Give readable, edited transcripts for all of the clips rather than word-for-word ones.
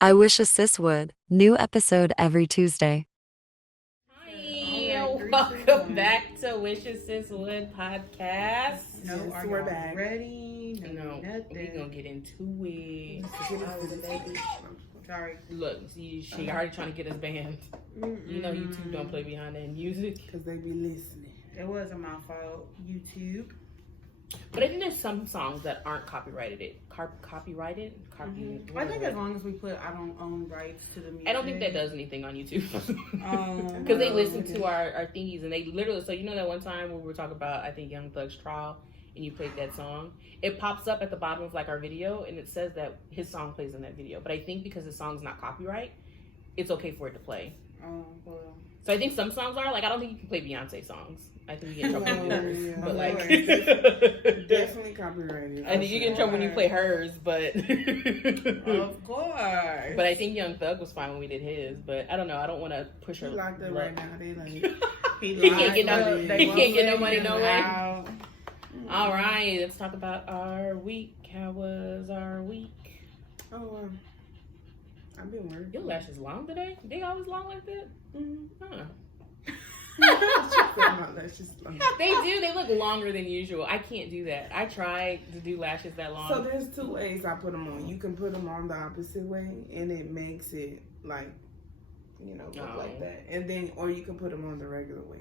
I wish a sis would. New episode every Tuesday. Hi, welcome back to Wishes Sis Wood podcast. No, Yes, are we're y'all back. ready? No, nothing. we gonna get into it. Baby. Sorry. Look, see, she already trying to get us banned. You know YouTube don't play behind that music. Because they be listening. It wasn't my fault. YouTube. But I think there's some songs that aren't copyrighted. Copyrighted? I think as long as we put I don't own rights to the music. I don't think that does anything on YouTube. Because Because they listen to our thingies and they literally, so you know that one time when we were talking about, I think, Young Thug's trial and you played that song, it pops up at the bottom of like our video and it says that his song plays in that video. But I think because the song's not copyright, it's okay for it to play. Well. So I think some songs are, like, I don't think you can play Beyonce songs. I think you get in trouble when you do. Yeah. But like, Definitely copyrighted. I think you get in trouble when you play hers, but Of course. but I think Young Thug was fine when we did his. But I don't know. I don't want to push her. He locked up right now. They like, He can't get no. lied. He can't get no money They no won't way. let him out. All right, let's talk about our week. How was our week? oh, I've been working. Your lashes long today? They always long like that? Huh. My lashes long. They do. They look longer than usual. I can't do that. I tried to do lashes that long. So there's two ways I put them on. You can put them on the opposite way, and it makes it like, look like that. And then, or you can put them on the regular way.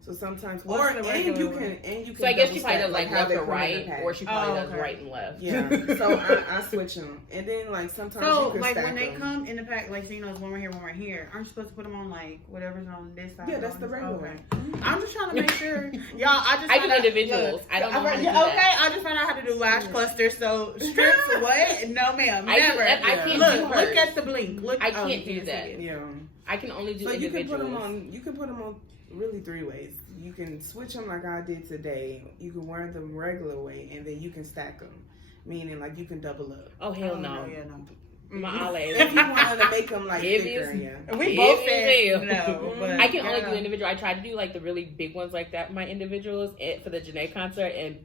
So sometimes, What's the regular way? and you can. So I guess she double probably stack, does like how left they or put 'em in right, the pack. or she probably does okay. right and left. Yeah, so I switch them, and then like sometimes you So, can like, stack when they them. come in the pack, like, so you know, it's one right here, one right here. Aren't you supposed to put them on, like, whatever's on this side? Yeah, that's the on this- regular okay. way. I'm just trying to make sure. Y'all, I just I found do out- individuals. look, I don't know how to do yeah, that. okay, I just found out how to do lash clusters. So strips, what? No, ma'am, I do- never. I can't look, do look hers. at the blink. Look, I oh, can't you do see that. it. Yeah. I can only do So you can individuals. put them on. You can put them on really three ways. You can switch them like I did today. You can wear them regular way, and then you can stack them, meaning like you can double up. Oh hell no! Yeah, no. My eyelash. If you wanted to make them like Heavy thicker, as- yeah. We It both is said real. no, but I can only do yeah. individual. I tried to do like the really big ones like that, my individuals, for the Janae concert, and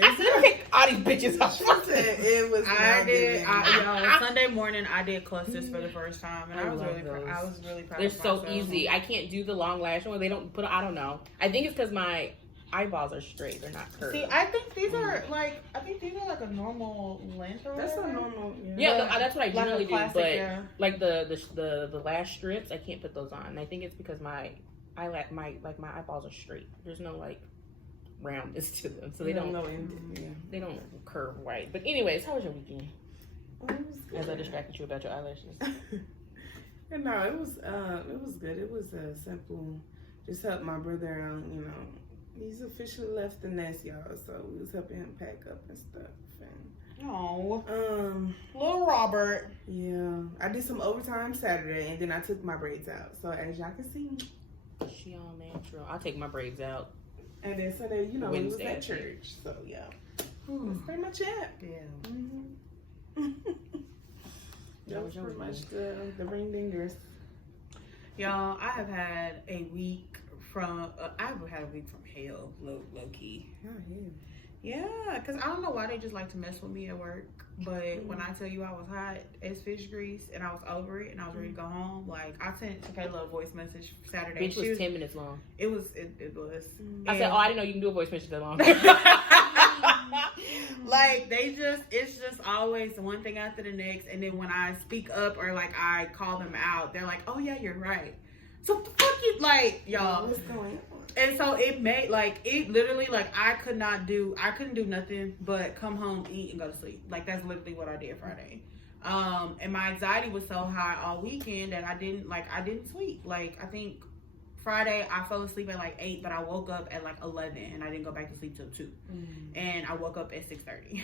I couldn't pick all these bitches off. She said it was. I not did. giving. Sunday morning, I did clusters for the first time, and I I was love really, those. I was really proud. They're of so myself. easy. I can't do the long lash one. They don't put. I don't know. I think it's because my eyeballs are straight. They're not curved. See, I think these are like, like a normal length or That's a whatever. normal. yeah, but that's what I like generally a do. plastic, But yeah. like the lash strips, I can't put those on. And I think it's because my eyeballs are straight. There's no like roundness to them, so they don't Yeah. they don't curve right. But anyways, how was your weekend? Oh, it was good. As I distracted you about your eyelashes. No, it was good. It was simple. Just help my brother out. He's officially left the nest, y'all. So we was helping him pack up and stuff. And Oh, um, little Robert. yeah, I did some overtime Saturday, and then I took my braids out. So as y'all can see, She all natural. I'll take my braids out. and then Sunday, we was Wednesday, I at think. church. So yeah, that's pretty much it. Yeah. Mm-hmm. That was your pretty weekend? much the ring dingers. Y'all, I have had a week from. I've had a week from hell, low key. Oh, yeah. Yeah, because I don't know why they just like to mess with me at work. But when I tell you I was hot as fish grease and I was over it and I was ready to go home, like I sent Kayla a voice message Saturday. Bitch was 10 minutes long. It was. I said, oh, I didn't know you can do a voice message that long. Like it's just always one thing after the next, and then when I speak up or like I call them out, they're like, "Oh yeah, you're right." So what the fuck you like, y'all? What's going on? And so it made it literally like I couldn't do nothing but come home, eat, and go to sleep. Like that's literally what I did Friday. And my anxiety was so high all weekend that I didn't sleep. Like I think Friday I fell asleep at like 8, but I woke up at like 11 and I didn't go back to sleep till 2. And I woke up at 6:30.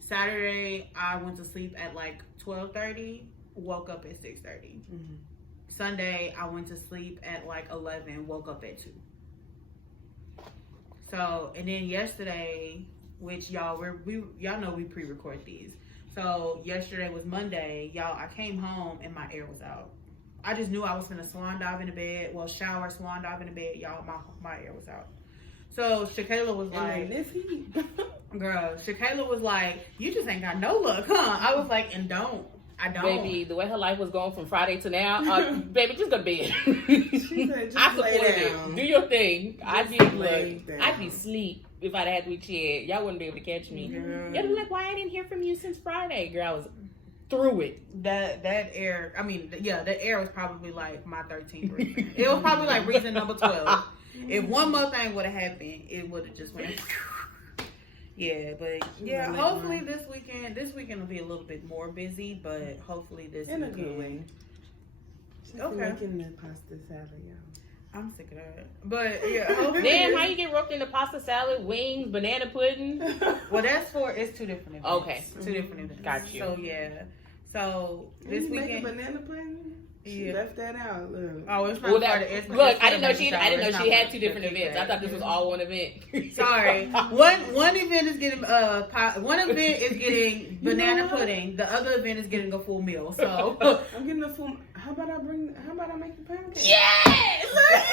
Saturday I went to sleep at like 12:30, woke up at 6:30. Sunday I went to sleep at like 11, woke up at 2. So, and then yesterday, which y'all know we pre-record these. So yesterday was Monday, y'all. I came home and my air was out. I just knew I was gonna swan dive in the bed. Well, shower, swan dive in the bed, y'all. My air was out. So Shakayla was like, Niffy. "Girl," Shakayla was like, "You just ain't got no luck, huh?" I was like, "And don't." I don't. Baby, the way her life was going from Friday to now, baby, just go to bed. She said, I just lay supported down. it. Do your thing. I'd be lay look, down. I'd be asleep if I'd had to be chaired. Y'all wouldn't be able to catch me. Girl. Y'all be like, why I didn't hear from you since Friday? Girl, I was through it. That air, I mean, yeah, that air was probably like my 13th reason. It was probably like reason number 12. If one more thing would have happened, it would have just went. Yeah, but yeah, hopefully this weekend will be a little bit more busy, but hopefully this In a weekend. good way. Okay. Making the pasta salad, y'all. I'm sick of that. But yeah, hopefully. Damn, how you get roped into pasta salad, wings, banana pudding? Well, it's 2 different events. Okay. 2 different events. Got you. So yeah. So this You weekend. make a banana pudding? She Yeah. left that out. Look. Oh, it's not Well, part that, of it. look, I didn't know she had 2 different events. I thought this was all one event. Sorry, one event is getting one event is getting banana pudding. The other event is getting a full meal. So I'm getting a full. How about I make the pancakes? yes, I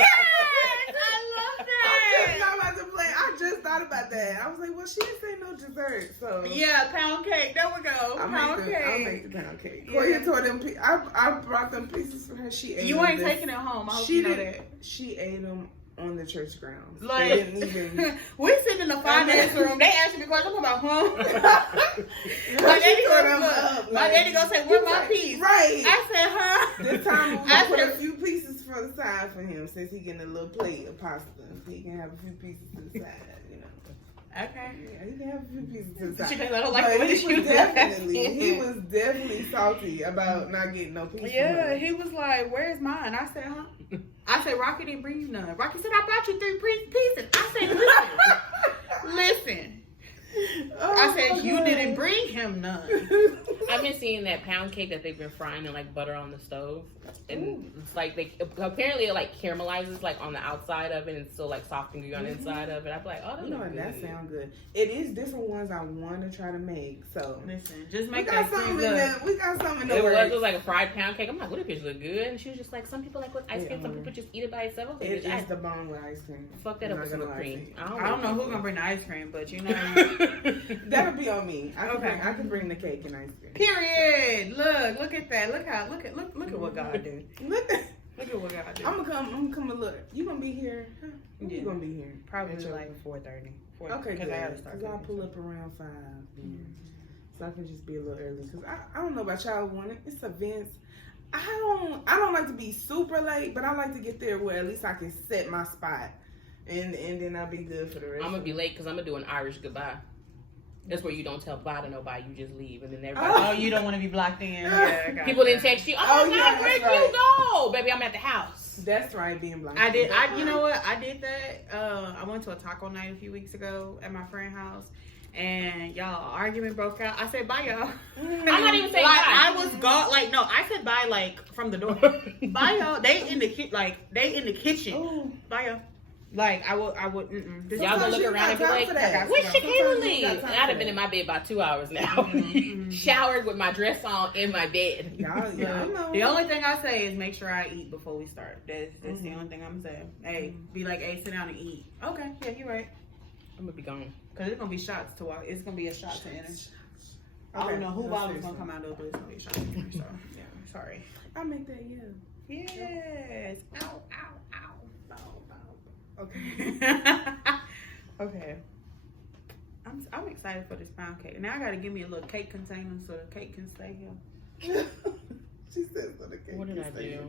love I'm that. not about to play. I just thought about that. I was like, well, she didn't say no dessert, so Yeah, pound cake. There we go. I'll Pound make cake. the pound cake. Yeah. Koya tore them. I brought them pieces for her. She ate. You them ain't this- taking it home. I hope She you know didn't. that. She ate them on the church grounds. Like, They didn't even. we sitting in the finance room. They asking me questions. I'm like, huh? My She daddy tore gonna them look. up, My like- daddy gonna say, "Where's my Right. piece?" Right. I said, "Huh?" This time I we put a said- few pieces for the side for him since he getting a little plate of pasta. He can have a few pieces to the side, you know. Okay. Yeah, he can have a few pieces to the side. She doesn't like But the way he she was was he was definitely salty about not getting no pieces. Yeah, he was like, "Where's mine?" I said, "Huh?" I said, "Rocky didn't bring you none." Rocky said, "I brought you 3 pieces." I said, "Listen, listen." I said, "You didn't bring him none." I've been seeing that pound cake that they've been frying in like butter on the stove, and it's like they apparently it like caramelizes like on the outside of it and still like soft and gooey on the inside of it. I'm like, oh, that You know, looks and that good. sounds good. It is different ones I want to try to make. So Listen, just we make got that something in cream there. We got something in It the was works. like a fried pound cake. I'm like, what if it look good? And she was just like, some people like with ice cream, some people just eat it by itself. I was like, It bitch, is the bomb with ice cream. fuck that I'm up with not some gonna whipped lie to cream. you. I don't know who's gonna bring the ice cream, but you know. That'll be on me. Okay. I can bring the cake and ice cream. Period. Look at that. Look at what God did. Look, Look at what God did. I'm gonna come a look. You gonna be here? Huh? When Yeah. you gonna be here? Probably At your- like 4:30. Okay, good. I gotta start. Cause I'll pull up around 5, so I can just be a little early. Cause I don't know about y'all. When it's events, I don't like to be super late, but I like to get there where at least I can set my spot, and then I'll be good for the rest. I'm gonna of be it. late because I'm gonna do an Irish goodbye. That's where you don't tell bye to nobody, you just leave, and then everybody. Oh, you don't want to be blocked in. Yeah, I got People that. didn't text you. Oh, Oh, my yeah, God, where'd that's you right. go, baby? I'm at the house. That's right, being black. I did. You know what? I did that. I went to a taco night a few weeks ago at my friend's house, and y'all argument broke out. I said bye, y'all. I'm not even saying Like bye. I was gone. Like no, I said bye like from the door. Bye, y'all. They in the kitchen. Ooh. Bye, y'all. Like I would. Mm-mm. This Y'all gonna Sometimes look you around and be got time like, for that. "Where's Sometimes Shakayla you leave?" got And time I'd for have been that. in my bed by 2 hours now. Mhm. Showered with my dress on in my bed. Y'all know. The only thing I say is make sure I eat before we start. That's the only thing I'm saying. Hey, be like, hey, sit down and eat. Okay, yeah, you're right. I'm gonna be gone. Cause it's gonna be shots to walk. It's gonna be a shot to enter. I Okay, don't know who let's bottle's do gonna some. come out of, but it's gonna be a shot to enter. So yeah, sorry. I'll make that. Yeah. Yes. Ow, ow, ow, ow, ow. Okay. Okay. I'm excited for this pound cake. Now I gotta give me a little cake container so the cake can stay here. She said so the cake What did can I stay do? here.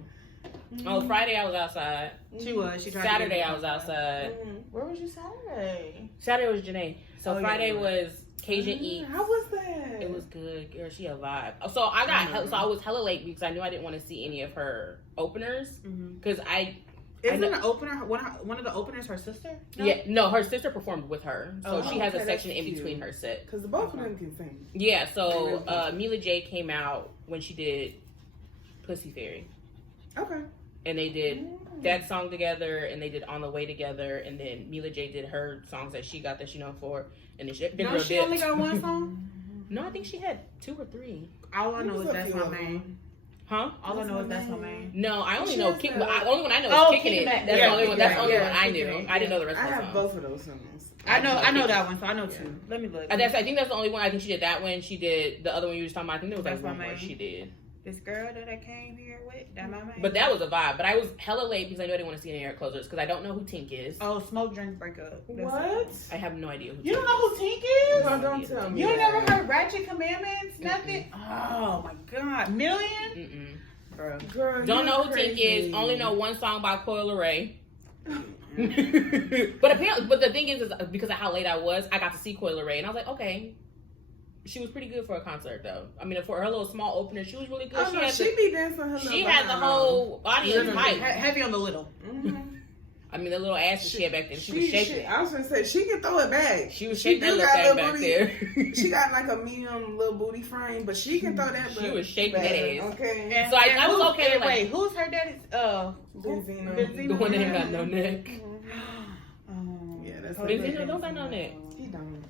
Oh, Friday I was outside. She was. She tried Saturday to I was outside. Where was you Saturday? Saturday was Janae. So Oh, yeah, Friday you're was Cajun Eats. How was that? It was good, girl. She a vibe. So I got so I was hella late because I knew I didn't want to see any of her openers because Isn't the opener one of the openers her sister? No, her sister performed with her, so Oh, she has okay, a section that's in between cute. her set. Because both of them can sing. Yeah, so Really? Mila J came out when she did Pussy Fairy, Okay. and they did that song together, and they did On the Way together, and then Mila J did her songs that she got that she known for, and then the No, girl she did. only got one song. No, I think she had 2 or 3. All I know There's is a that's few my of them. main. Huh? All I know is that's her main. No, I only She know has the the- only one I know is Kicking It. That's the only one. That's the only one I Kicking knew. It, I didn't know the rest I of the have songs. both of those songs. I know that one, so I know two. Let me look. I think that's the only one. I think she did that one. She did the other one you were talking about. I think there was like That's my one more main. she did. This girl that I came here with, that my main. But that was a vibe. But I was hella late because I knew I didn't want to see any air closers because I don't know who Tink is. Oh, Smoke Drink Breakup. What? I have no idea who You Tink don't know who Tink is? No, don't tell me. You ain't that. never heard Ratchet Commandments? Nothing? Oh my god. Million? Mm-mm. Bro. Girl, Don't you're know who crazy. Tink is. Only know one song by Coil Ray. But apparently, but the thing is because of how late I was, I got to see Coil Ray, and I was like, okay, she was pretty good for a concert, though. I mean, for her little small opener, she was really good. Oh, no, she be dancing her She had the whole audience hype. Heavy on the little. Mm-hmm. I mean, the little ass that she had back then, she was shaking. I was gonna say she can throw it back. She was She shaking that do little got thing little back booty. there. She got like a medium little booty frame, but she can throw that. She was shaking that ass. Okay. And, So I was okay with, like- wait, who's her daddy's? Benzino. The one that ain't got no neck. Yeah, that's Benzino don't got no neck. He don't.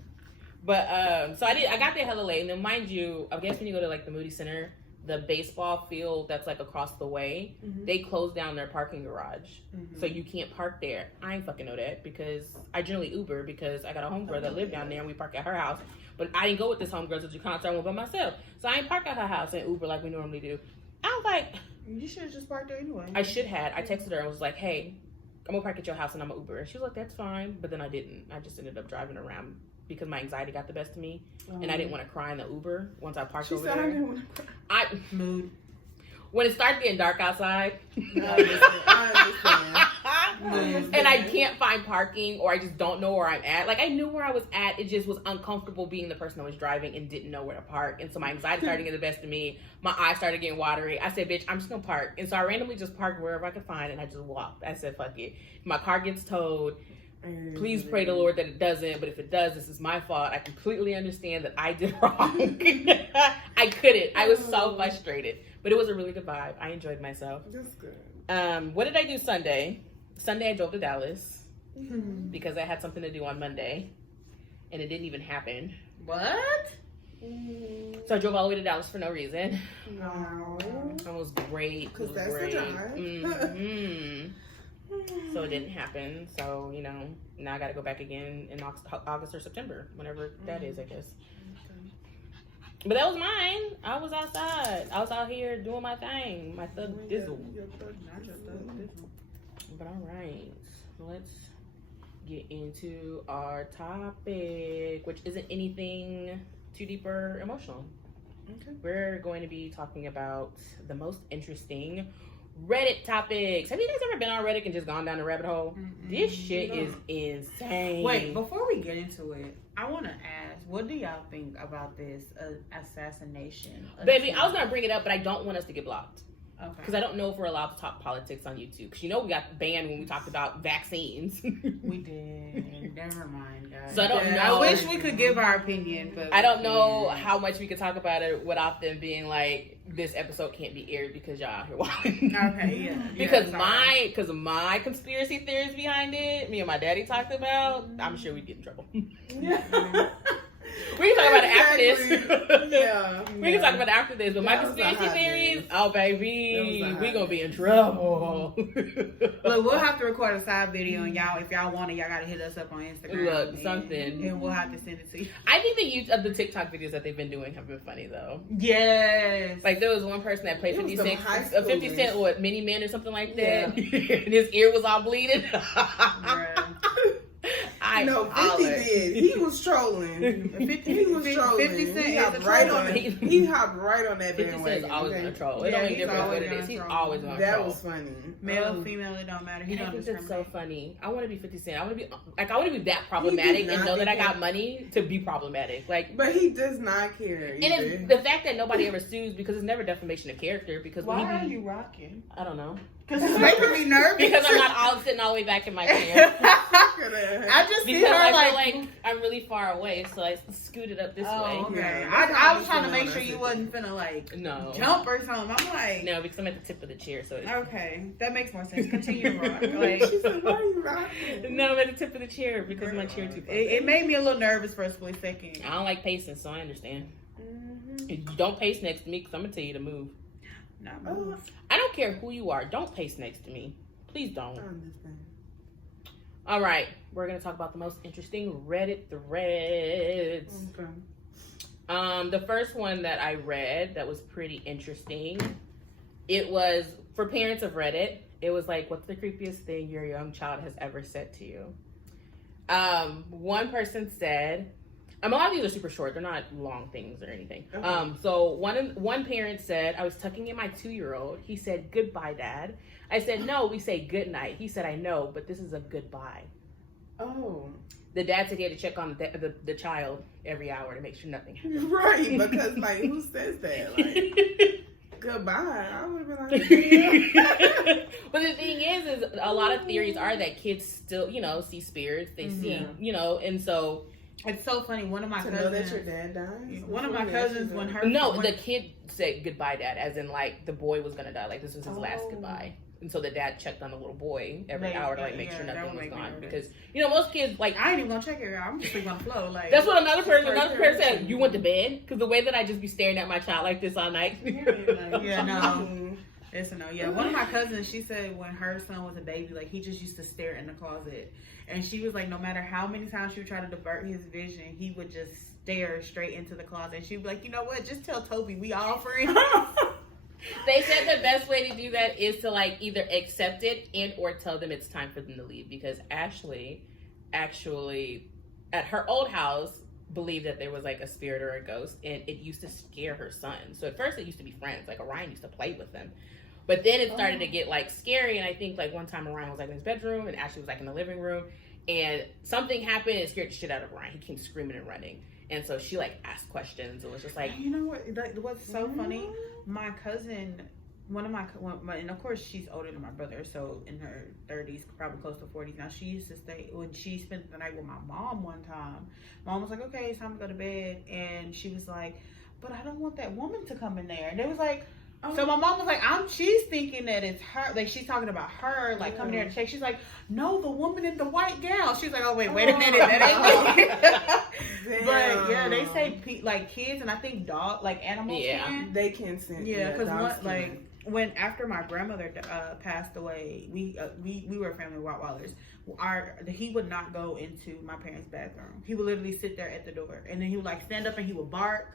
But so I got there hella late, and then mind you, I guess when you go to like the Moody Center, the baseball field that's like across the way, they closed down their parking garage, so you can't park there. I ain't fucking know that because I generally Uber because I got a homegirl that lived down there and we park at her house. But I didn't go with this homegirl to the concert. I went by myself, so I ain't park at her house and Uber like we normally do. I was like, You should have just parked there anyway. I should have. I texted her and was like, hey, I'm gonna park at your house and I'm an Uber. And she was like, that's fine. But then I didn't. I just ended up driving around because my anxiety got the best of me, and I didn't want to cry in the Uber once I parked over said I there. didn't want to cry. I Mood. when it started getting dark outside, I understand. and I can't find parking, or I just don't know where I'm at. Like I knew where I was at, it just was uncomfortable being the person that was driving and didn't know where to park, and so my anxiety started getting the best of me. My eyes started getting watery. I said, "Bitch, I'm just gonna park," and so I randomly just parked wherever I could find, and I just walked. I said, "Fuck it. If my car gets towed, please pray to the Lord that it doesn't. But if it does, this is my fault. I completely understand that I did wrong. I couldn't. I was so frustrated, but it was a really good vibe. I enjoyed myself. That's good. What did I do Sunday? Sunday I drove to Dallas because I had something to do on Monday, and it didn't even happen. What? So I drove all the way to Dallas for no reason. No. It was great. It Because was that's the great. drive. So it didn't happen. So, you know, now I got to go back again in August or September, whenever that is, I guess. But that was mine. I was outside. I was out here doing my thing, my thug dizzle. But all right, let's get into our topic, which isn't anything too deep or emotional. Okay. We're going to be talking about the most interesting Reddit topics. Have you guys ever been on Reddit and just gone down the rabbit hole? This shit is insane. Wait, before we get into it, I want to ask, what do y'all think about this assassination? Baby, I was going to bring it up, but I don't want us to get blocked. Okay. Because I don't know if we're allowed to talk politics on YouTube. Because you know we got banned when we talked about vaccines. We did. Never mind, guys. So I don't know. I wish we could give our opinion, but I don't know how much we could talk about it without them being like, this episode can't be aired because y'all out here watching. Okay, yeah. because sorry. my conspiracy theories behind it, me and my daddy talked about, I'm sure we'd get in trouble. We can talk about it after this. Yeah. We can talk about it after this, but my That was a conspiracy hot theories, mess. oh baby, That was a we hot gonna be in trouble. Look, we'll have to record a side video, and y'all, if y'all want it, y'all gotta hit us up on Instagram. Look, something. And we'll have to send it to you. I think the TikTok videos that they've been doing have been funny though. Yes. Like there was one person that played It was 50 them Cent, high 50 schoolers. Cent, what, Mini Men or something like that, and his ear was all bleeding. Bruh. I No, 50 hollered. did. He was trolling. 50, He was trolling. 50 Cent He is hopped a right troll. on it. He hopped right on that 50 Cent's bandwagon. always okay? gonna troll. It Yeah, don't he's make difference what always it is. gonna He's troll. always gonna That troll. was funny. Male, female, it don't matter. He I don't think that's so discriminate. funny. I want to be 50 Cent. I want to be that problematic and not know that I care. got money to be problematic. Like, But he does not care. and either. it's the fact that nobody ever sues because it's never defamation of character. Because Why when are he be, you rocking? I don't know. Because it's making me nervous. Because I'm not all sitting all the way back in my chair. I just see Because her I like. feel like I'm really far away, so I scooted up this way. Oh, okay. Yeah, I that's was how trying to I make feel sure when I you sit wasn't finna like No. jump or something. I'm like, No, because I'm at the tip of the chair, so it's... okay, that makes more sense. Continue to rock. Like, She said, "Why are you rocking?" No, I'm at the tip of the chair because my chair too far. it made me a little nervous for a split second. I don't like pacing, so I understand. Mm-hmm. If you don't pace next to me, because I'm going to tell you to move. not move. I don't care who you are. Don't pace next to me. Please don't. I understand. All right. We're going to talk about the most interesting Reddit threads. Okay. The first one that I read that was pretty interesting, it was for parents of Reddit. It was like, what's the creepiest thing your young child has ever said to you? One person said, a lot of these are super short. They're not long things or anything. Okay. So one parent said, I was tucking in my 2-year-old. He said, "Goodbye, Dad." I said, "No, we say good night." He said, "I know, but this is a goodbye." Oh. The dad said he had to check on the child every hour to make sure nothing happened. Right, because like, who says that? Like, goodbye. I would have been like, yeah. But the thing is a lot of theories are that kids still, see spirits. They see, and so. It's so funny. One of my cousins. Know that your dad died? One of my cousins, when her. No, the kid said goodbye, Dad, as in like the boy was gonna die. Like this was his last goodbye. And so the dad checked on the little boy every hour to like make sure nothing was gone. Because most kids like I ain't even gonna check it out. I'm just sleeping on the floor. Like that's what another person said. You went to bed? Because the way that I just be staring at my child like this all night. Yeah, no. It's a no. Yeah, one of my cousins, she said when her son was a baby, like he just used to stare in the closet, and she was like, no matter how many times she would try to divert his vision, he would just stare straight into the closet. And she'd be like, you know what? Just tell Toby we offering. They said the best way to do that is to like either accept it and or tell them it's time for them to leave, because Ashley actually at her old house believed that there was like a spirit or a ghost, and it used to scare her son. So at first it used to be friends, like Orion used to play with them, but then it started to get like scary. And I think like one time Orion was like in his bedroom and Ashley was like in the living room, and something happened and scared the shit out of Orion. He came screaming and running, and so she like asked questions and was just like, you know what? What's so funny? My cousin, and of course she's older than my brother, so in her 30s, probably close to 40s now. She used to stay, when she spent the night with my mom one time, Mom was like, okay, it's time to go to bed, and she was like, but I don't want that woman to come in there. And it was like, so my mom was like, she's thinking that it's her, like she's talking about her, like coming there to check. She's like, no, the woman in the white gown. She's like, oh wait a minute, that ain't me. But yeah, they say like kids, and I think animals can. They can sense. Yeah, because when after my grandmother passed away, we were a family of Rottweilers. He would not go into my parents' bathroom. He would literally sit there at the door, and then he would like stand up and he would bark.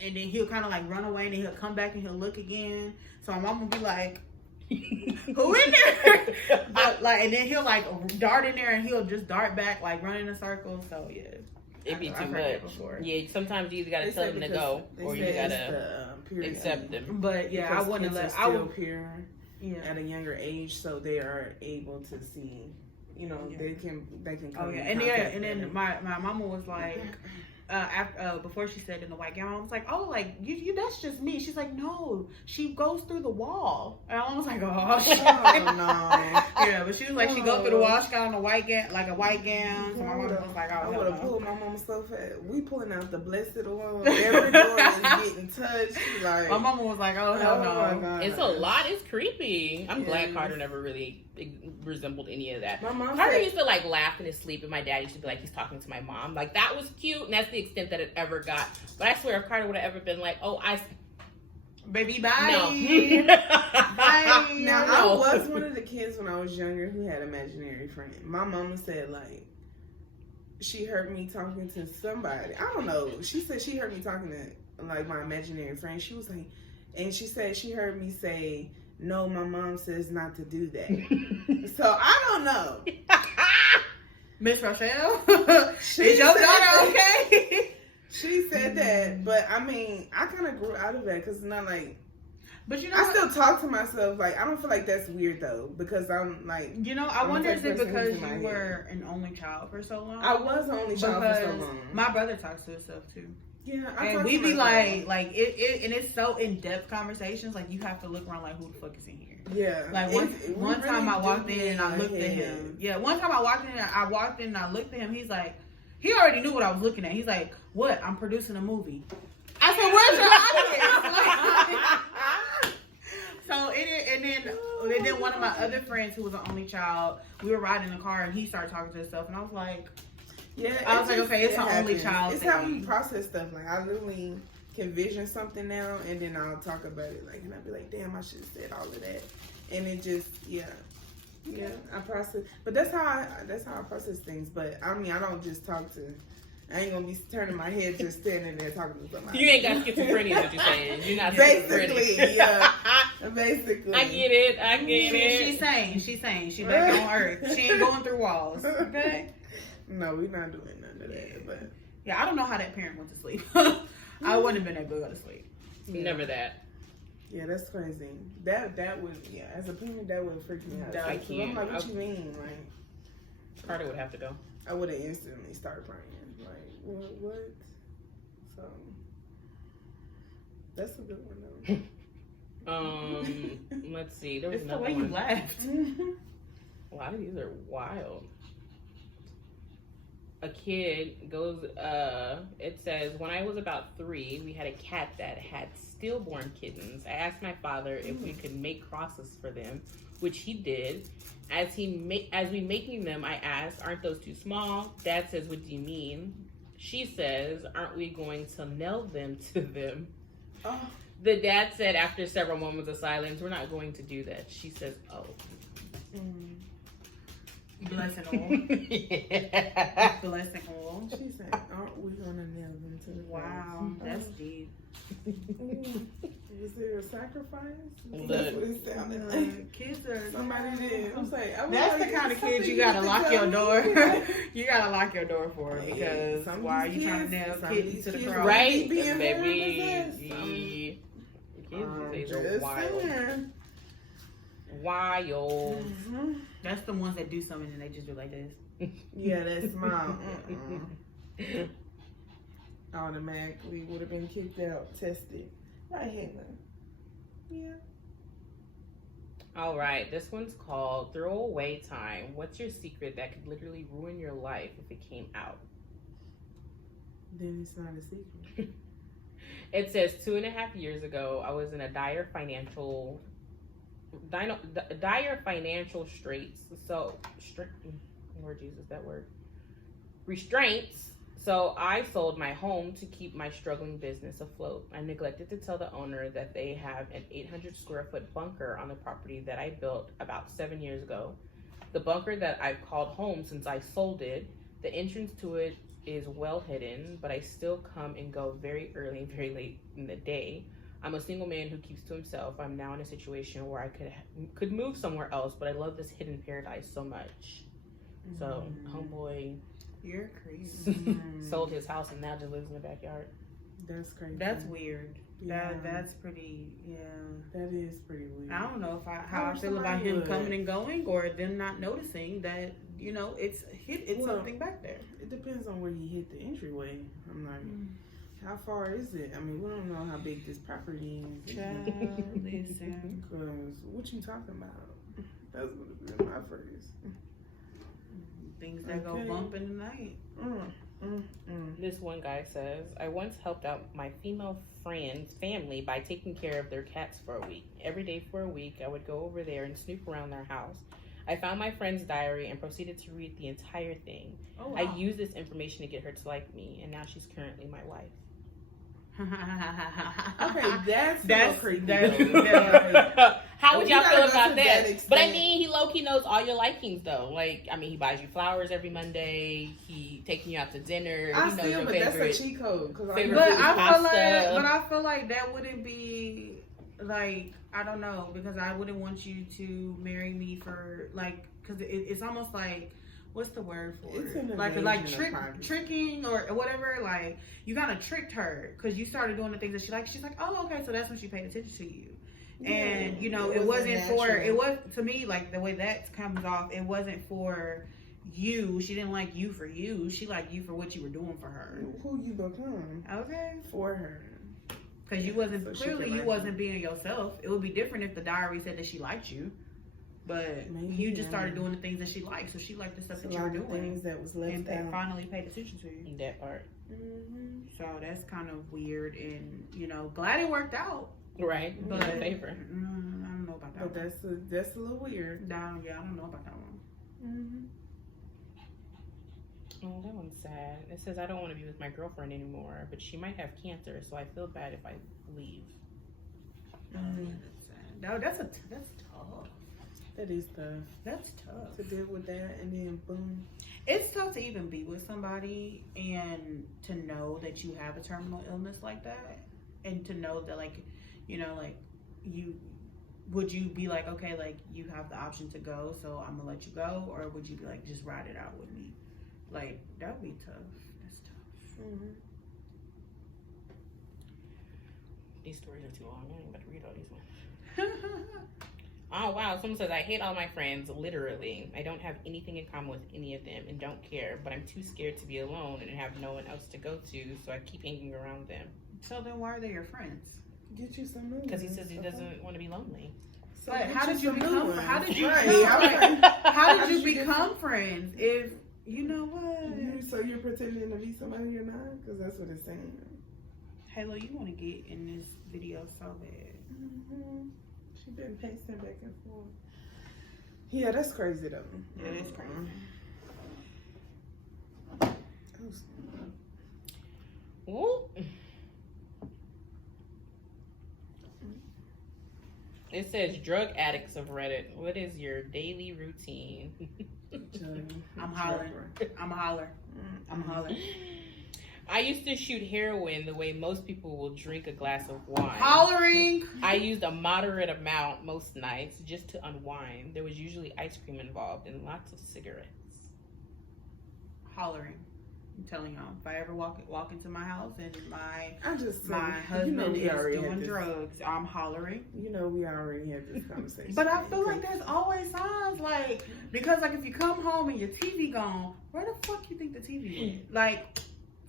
And then he'll kind of like run away, and then he'll come back and he'll look again. So my mom would be like, who in there? But like, and then he'll like dart in there, and he'll just dart back, like run in a circle. So yeah, it'd be too much. Yeah, sometimes you either gotta tell them to go, or you gotta accept them. But yeah, I wouldn't let. I would pure at a younger age, so they are able to see. They can come. Oh yeah, and then my mama was like. Before she said in the white gown, I was like, oh, like you that's just me. She's like, no, she goes through the wall. And I was like, oh shit. No. Yeah, but she was like, she goes through the wall. She got on a white gown, like a white gown. So my mom was like, oh, I would have pulled my mama so fast. We pulling out the blessed oil. Every door is getting touched. Like my mama was like, oh hell no. It's a lot. It's creepy. I'm glad Carter never really resembled any of that. My mom Carter used to like laugh in his sleep, and my dad used to be like, he's talking to my mom. Like that was cute, and that's the extent that it ever got. But I swear, if Carter would have ever been like, oh, baby, bye. No. Bye. Now, I was one of the kids when I was younger who had imaginary friends. My mama said, like, she heard me talking to somebody. I don't know. She said she heard me talking to, like, my imaginary friend. She was like, and she said she heard me say, no, my mom says not to do that. So, I don't know. Miss Rochelle? Is your daughter okay? She said that, but I mean, I kind of grew out of that because it's not like. But I still talk to myself. Like, I don't feel like that's weird though, because I'm like. I wonder if it's because you were an only child for so long. I was an only child for so long. My brother talks to himself too. Yeah, and we be like it, and it's so in depth conversations. Like you have to look around, like who the fuck is in here? Yeah. Like one time I walked in and I looked at him. Yeah, one time I walked in and I looked at him. He's like, he already knew what I was looking at. He's like, what? I'm producing a movie. I said, where's your audience? So and then one of my other friends who was an only child, we were riding in the car and he started talking to himself, and I was like. Yeah, I was like, okay, it's an only child. It's how you process stuff. Like I literally can vision something now, and then I'll talk about it, like, and I'll be like, damn, I should have said all of that, and it just, yeah, I process. But that's how I process things. But I mean, I don't just talk to. I ain't gonna be turning my head just standing there talking to somebody. You ain't got schizophrenia, is what you're saying. You're not basically, schizophrenic. yeah. Basically. I get it. She's saying. She's back on Earth. She ain't going through walls. Okay. No, we're not doing none of that. But yeah, I don't know how that parent went to sleep. I wouldn't have been able to go to sleep. Never that. Yeah, that's crazy. That would, yeah, as a parent, that would freak me out. I can't. I'm like, what you mean? Like, Carter would have to go. I would have instantly started crying. Like, what? So, that's a good one, though. Let's see. There was It's the another way you one. laughed. A lot of these are wild. A kid goes, it says, when I was about 3, we had a cat that had stillborn kittens. I asked my father if we could make crosses for them, which he did. As we making them, I asked, aren't those too small? Dad says, what do you mean? She says, aren't we going to nail them to them? Oh. The dad said after several moments of silence, we're not going to do that. She says, oh. Blessing all. Yeah. Blessing all. She said, aren't we going to nail them to the Wow, that's deep. Was there a sacrifice? Look. That's what it sounded like. Kids are. Somebody did. I'm saying, That's the kind of kids you gotta lock your door. You gotta lock your door for because why are you trying to nail kids to the cross? Right, being baby. Kids these days are wild. Wild. Mm-hmm. That's the ones that do something and they just do like this. Yeah, that's mom. Automatically would have been kicked out, tested. Right, Hannah? Yeah. All right, this one's called Throwaway Time. What's your secret that could literally ruin your life if it came out? Then it's not a secret. It says 2.5 years ago, I was in a dire financial straits. So, Lord Jesus, that word. Restraints. So I sold my home to keep my struggling business afloat. I neglected to tell the owner that they have an 800 square foot bunker on the property that I built about 7 years ago. The bunker that I've called home since I sold it, the entrance to it is well hidden, but I still come and go very early and very late in the day. I'm a single man who keeps to himself. I'm now in a situation where I could move somewhere else, but I love this hidden paradise so much. So, homeboy You're crazy. sold his house and now just lives in the backyard. That's crazy. That's weird. Yeah. That's pretty. Yeah. That is pretty weird. I don't know how I feel about him coming and going, or them not noticing that it's something back there. It depends on where he hit the entryway. I'm like, how far is it? I mean, we don't know how big this property is. Listen. Because what you talking about? That's what it been my first. Things that go bump in the night. This one guy says, I once helped out my female friend's family by taking care of their cats for a week. Every day for a week, I would go over there and snoop around their house. I found my friend's diary and proceeded to read the entire thing. Oh, wow. I used this information to get her to like me, and now she's currently my wife. Okay, that's creepy. How would y'all feel about that? Extent. But I mean, he low-key knows all your likings, though. Like, I mean, he buys you flowers every Monday. He taking you out to dinner. I he knows still, your but favorite. that's a cheat code. favorite But food is pasta. I feel like that wouldn't be like, I don't know, because I wouldn't want you to marry me for like, because it's almost like, what's the word for It's it? an Like invasion of privacy. tricking or whatever. Like you kind of tricked her because you started doing the things that she liked. She's like, oh, okay, so that's when she paid attention to you. Yeah, And it it wasn't wasn't for natural. it was to me like the way that comes off. It wasn't for you. She didn't like you for you. She liked you for what you were doing for her. Who you become Okay. for her. Because you wasn't So she clearly could you like wasn't being yourself. It would be different if the diary said that she liked you, but Maybe, you just yeah. started doing the things that she liked. So she liked the stuff It's a that you were lot of doing, things that was left and they out. finally paid attention to you. That part. Mm-hmm. So that's kind of weird, and glad it worked out. Right. But In favor. I don't know about that. But one. that's a little weird. I don't know about that one. Mm-hmm. Oh, that one's sad. It says, I don't want to be with my girlfriend anymore, but she might have cancer, so I feel bad if I leave. No, that's tough. That is tough. That's tough. To deal with that and then boom. It's tough to even be with somebody and to know that you have a terminal illness like that, and to know that, like, you know, like, would you be like, okay, like, you have the option to go, so I'm gonna let you go, or would you be like, just ride it out with me? Like, that would be tough. That's tough. Mm-hmm. These stories are too long. I ain't about to read all these ones. Oh, wow. Someone says, I hate all my friends, literally. I don't have anything in common with any of them and don't care, but I'm too scared to be alone and have no one else to go to, so I keep hanging around them. So then why are they your friends? Get you some new Because he ones. says he doesn't want to be lonely. So But get how did you some new become? ones. How did you? Right. become- how did you get- become friends? If you know what, So you're pretending to be somebody you're not? Because that's what it's saying. Halo, you want to get in this video so bad. Mm-hmm. She been pacing back and forth. Yeah, that's crazy though. Yeah, it's crazy. Ooh. It says, drug addicts of Reddit, what is your daily routine? I'm hollering. I'm a holler. I'm a holler. I used to shoot heroin the way most people will drink a glass of wine. Hollering. I used a moderate amount most nights just to unwind. There was usually ice cream involved and lots of cigarettes. Hollering. I'm telling y'all, if I ever walk into my house and my my husband is doing drugs, I'm hollering. You know, we already had this conversation. But I feel like there's always signs, like, because like if you come home and your TV gone, where the fuck you think the TV went? Like,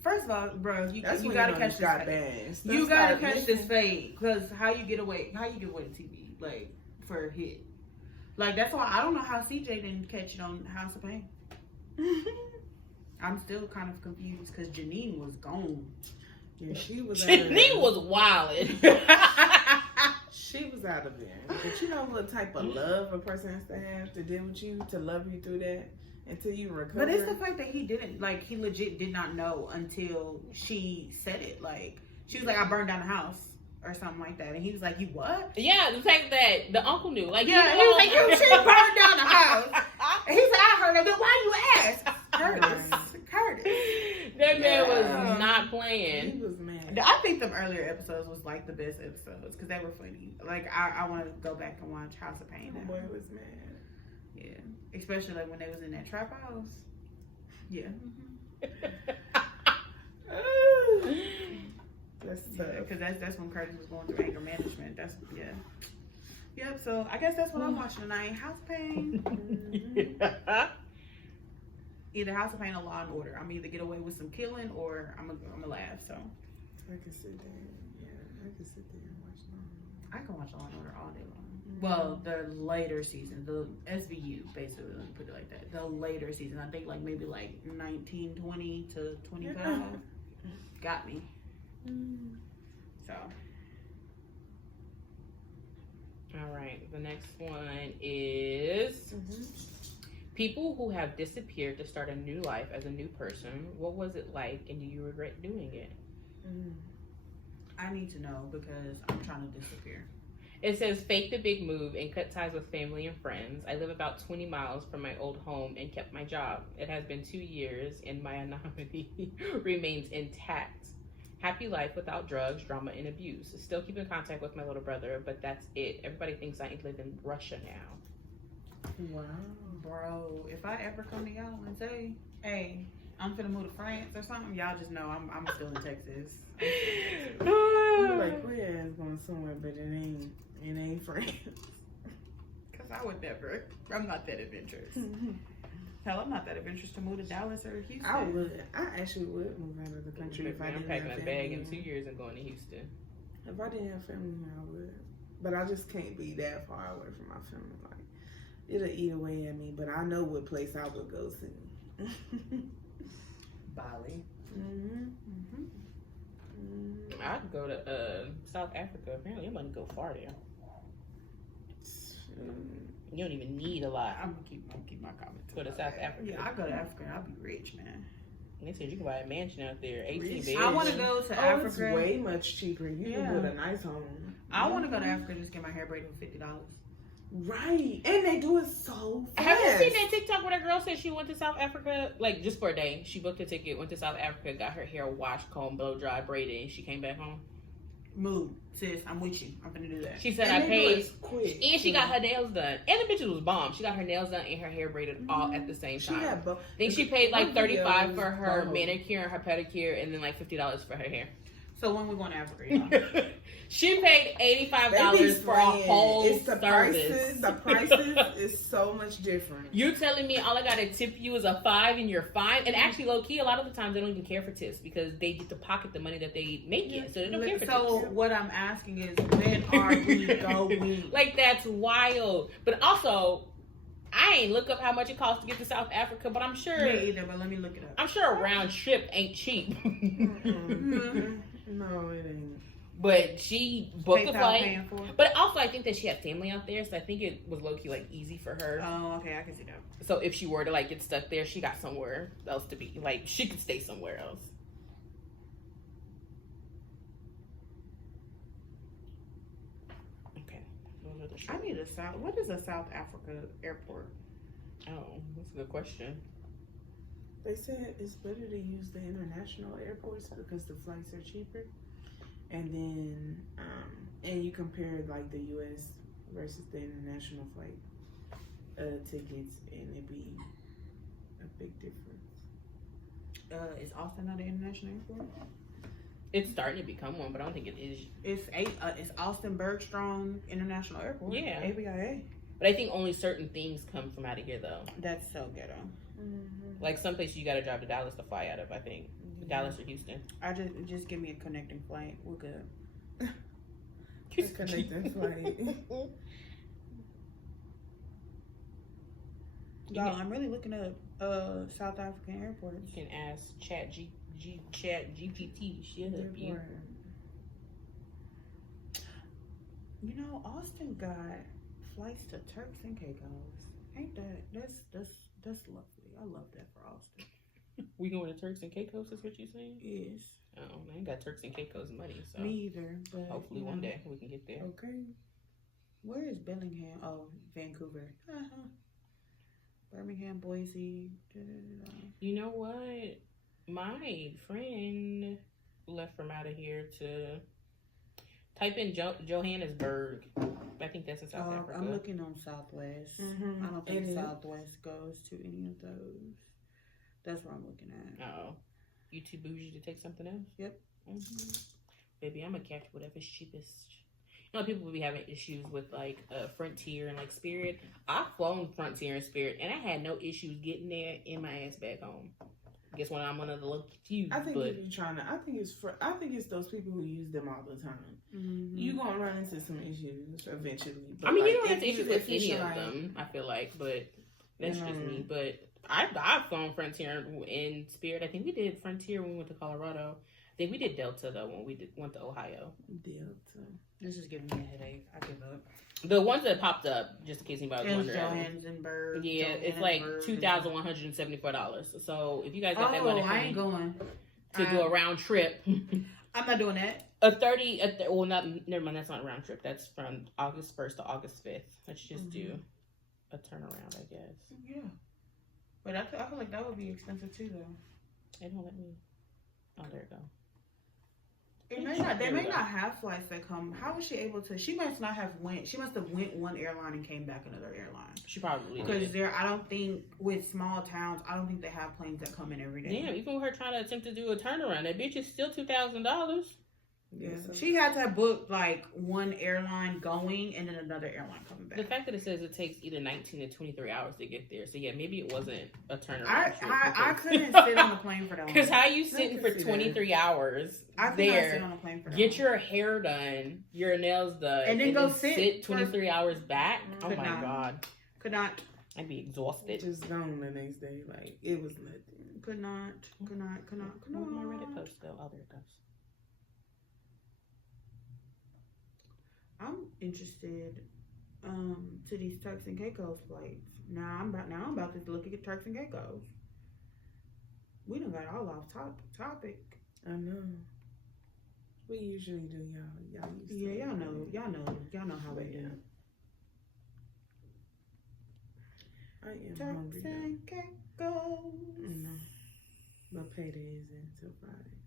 first of all, bro, you gotta catch this fade. You gotta catch this fade, because how you get away with TV, like, for a hit. Like, that's why I don't know how CJ didn't catch it on House of Pain. I'm still kind of confused because Janine was gone. Yeah, she was. Janine was wildin'. She was out of there. But you know what type of love a person has to have to deal with you, to love you through that until you recover. But it's the fact that he didn't, like, he legit did not know until she said it. Like, she was like, I burned down the house or something like that. And he was like, you what? Yeah, the fact that the uncle knew. Like, Yeah, he was like, she burned down the house. And he said, I heard it. Then why you ask? Curtis. That man was not playing. He was mad. I think the earlier episodes was like the best episodes because they were funny. Like, I want to go back and watch House of Pain The now. boy was mad. Yeah. Especially like when they was in that trap house. Yeah. That's Because that's when Curtis was going through anger management. That's, yeah. Yep, so I guess that's what I'm watching tonight. House of Pain. Either House of Pain or Law and Order. I'm either get away with some killing or I'm gonna laugh. So I can sit there. Yeah, I can sit there and watch them. I can watch Law and Order all day long. Well, the later season, the SVU, basically, let me put it like that. The later season, I think like maybe like 1920 to 25 got me. So. All right, the next one is people who have disappeared to start a new life as a new person. What was it like, and do you regret doing it? I need to know because I'm trying to disappear. It says, fake the big move and cut ties with family and friends. I live about 20 miles from my old home and kept my job. It has been 2 years and my anonymity remains intact. Happy life without drugs, drama, and abuse. Still keep in contact with my little brother, but that's it. Everybody thinks I live in Russia now. Wow. Bro, if I ever come to y'all and say, hey, I'm finna move to France or something, y'all just know I'm still in Texas. You're like, Claire is going somewhere, but it ain't France. Because I would never. I'm not that adventurous. Hell, I'm not that adventurous to move to Dallas or Houston. I would. I actually would move out of the country if I I'm didn't packing have a family bag in here. 2 years and going to Houston. If I didn't have family here, I would. But I just can't be that far away from my family. Like, it'll eat away at me. But I know what place I would go to. Bali. I'd go to South Africa. Apparently, I'm gonna go far there. You don't even need a lot. I'm gonna keep my comments. Go to South Africa. Yeah, I go to Africa and I'll be rich, man. They said you can buy a mansion out there, 18 Really? beds. I want to go to Africa. It's way much cheaper. You Yeah. can build a nice home. I want to go to Africa and just get my hair braided for $50. Right, and they do it so fast. Have you seen that TikTok where that girl said she went to South Africa, like just for a day? She booked a ticket, went to South Africa, got her hair washed, combed, blow dry, braided, and she came back home. Move, sis. I'm with you. I'm gonna do that. She said And I they do paid, it quick. and she got her nails done, and the bitch was bomb. She got her nails done and her hair braided all at the same She time. got both. I think she paid like Her $35 videos for her both. manicure and her pedicure, and then like $50 for her hair. So when we going to Africa, y'all? She paid They be $85 for a spraying. whole It's the service. prices is so much different. You're telling me all I gotta tip you is a $5 and you're fine? And actually, low key, a lot of the times they don't even care for tips because they get to pocket the money that they make it, so they don't care for So tips. what I'm asking is, when are we going? Like, that's wild. But also, I ain't look up how much it costs to get to South Africa, but I'm sure Me either, but let me look it up. I'm sure a round trip ain't cheap. Mm-mm. No, it ain't. But she booked a PayPal flight. paying for it? But also, I think that she had family out there, so I think it was low key like easy for her. Oh, okay, I can see that. So if she were to like get stuck there, she got somewhere else to be. Like she could stay somewhere else. Okay. I need a South. What is a South Africa airport? Oh, that's a good question. They said it's better to use the international airports because the flights are cheaper, and then and you compare like the U.S. versus the international flight tickets, and it'd be a big difference. Is Austin not an international airport? It's starting to become one, but I don't think it is. It's Austin Bergstrom International Airport. Yeah. ABIA. But I think only certain things come from out of here, though. That's so ghetto. Mm-hmm. Like some places you got to drive to Dallas to fly out of. I think Dallas or Houston. I just give me a connecting flight. We're good. Connecting flight. Y'all, I'm really looking up South African airports. You can ask Chat GPT. She'll help you. You know, Austin got flights to Turks and Caicos. Ain't that's lovely. I love that for Austin. We going to Turks and Caicos? Is what you saying? Yes. Oh, I ain't got Turks and Caicos money, so Me either. But hopefully one day we can get there. Okay. Where is Bellingham? Oh, Vancouver. Birmingham, Boise. You know what? My friend left from out of here to type in Johannesburg. I think that's in South Africa. I'm looking on Southwest. Mm-hmm. I don't think It is. Southwest goes to any of those. That's what I'm looking at. Oh, you too bougie to take something else? Yep. Mm-hmm. Baby, I'm gonna catch whatever's cheapest. You know, people will be having issues with like Frontier and like Spirit. I've flown Frontier and Spirit, and I had no issues getting there in my ass back home. Guess when I'm one of the lucky few. I think but if you're trying to, I think it's those people who use them all the time. Mm-hmm. You gonna run into some issues eventually. I mean, like, you don't have if to issues if with you any of try- them. I feel like, but that's just Mhm. me. But I've flown Frontier and Spirit. I think we did Frontier when we went to Colorado. I think we did Delta though when we went to Ohio. Delta. This is giving me a headache. I give up. The ones that popped up, just in case anybody was wondering. Johannesburg. Yeah, it's like $2,174. So if you guys got that Oh, money I ain't going. to do a round trip, I'm not doing that. well, never mind. That's not a round trip. That's from August 1st to August 5th. Let's just do a turnaround, I guess. Yeah. But I feel like that would be expensive too, though. They don't let me. Oh, there you go. They may not have flights that come. How was she able to? She must not have went. She must have went one airline and came back another airline. She probably Because did. I don't think with small towns, I don't think they have planes that come in every day. Damn, even with her trying to attempt to do a turnaround, that bitch is still $2,000. Yeah, she had to have booked like one airline going and then another airline coming back. The fact that it says it takes either 19 to 23 hours to get there, so yeah, maybe it wasn't a turnaround. I couldn't sit on the plane for that long. Because how you sitting for can see 23 hours I could not sit there, on a plane for that get long. your hair done, your nails done, And then go sit 23 hours back? Oh Could my not. God. Could not. I'd be exhausted. Just gone the next day. Like it was nothing. Could not. Where's my Reddit post go? Oh, there it goes. I'm interested to these Turks and Caicos flights. Now I'm about to look at Turks and Caicos. We done got all off topic. I know. We usually do, y'all. Y'all used to Yeah, y'all know how we do. I am hungry. Turks and Caicos. No. But payday is until Friday.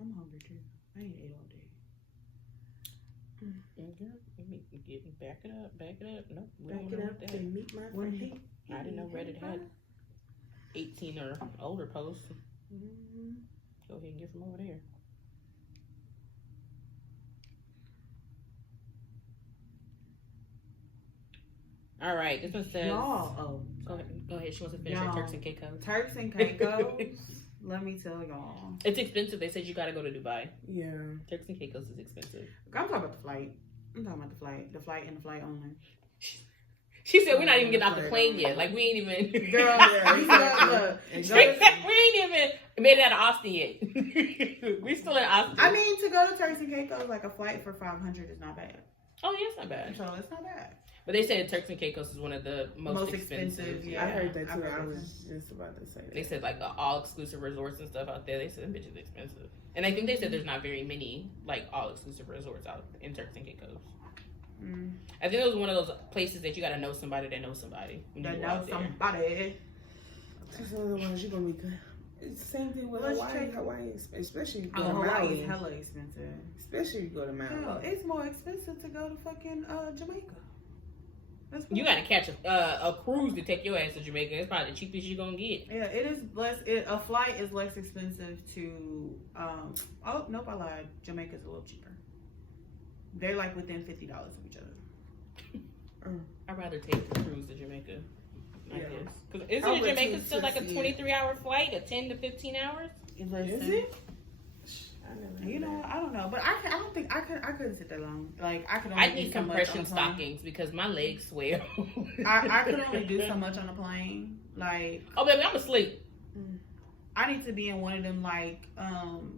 I'm hungry too. I ain't ate all day. Back it up. No, we Back don't it know up that. and meet my When friend. I didn't know Reddit had 18 or older posts. Mm-hmm. Go ahead and get from over there. All right, this one says. Y'all, Go ahead. She wants to finish her Y'all. Turks and Caicos. Turks and Caicos. Let me tell y'all. It's expensive. They said you got to go to Dubai. Yeah. Turks and Caicos is expensive. I'm talking about the flight. The flight and the flight only. She said we're not even getting off the plane yet. Like we ain't even. Girl, Yeah, we exactly. She said we ain't even made it out of Austin yet. We still in Austin. I mean, to go to Turks and Caicos, like a flight for $500 is not bad. Oh yeah, it's not bad. So it's not bad. But they said Turks and Caicos is one of the most expensive. yeah. I heard that I too. heard I that was just about to say that. They said like the all exclusive resorts and stuff out there. They said them bitches expensive. And I think they said there's not very many like all exclusive resorts out in Turks and Caicos. Mm. I think it was one of those places that you got to know somebody that knows somebody. When That you go know out there. somebody. Because otherwise you're going to be good. It's the same thing with Let's Hawaii. check- Hawaii, especially if you go Oh, to Hawaii Maui. is hella expensive. Especially if you go to Maui. Hell, it's more expensive to go to fucking Jamaica. That's what You got to catch a cruise to take your ass to Jamaica. It's probably the cheapest you're going to get. Yeah, it is less. A flight is less expensive to. Oh nope, I lied. Jamaica's a little cheaper. They're like within $50 of each other. I'd rather take the cruise to Jamaica. I Yeah. guess. Because I isn't would Jamaica too, still like a to see 23-hour flight, a 10 to 15 hours? Is it? I never You know, I don't know, but I don't think I couldn't sit that long. Like I could only I do need so much compression on the plane. stockings because my legs swell. I could only do so much on the plane. Like Oh, baby, I'm asleep. I need to be in one of them like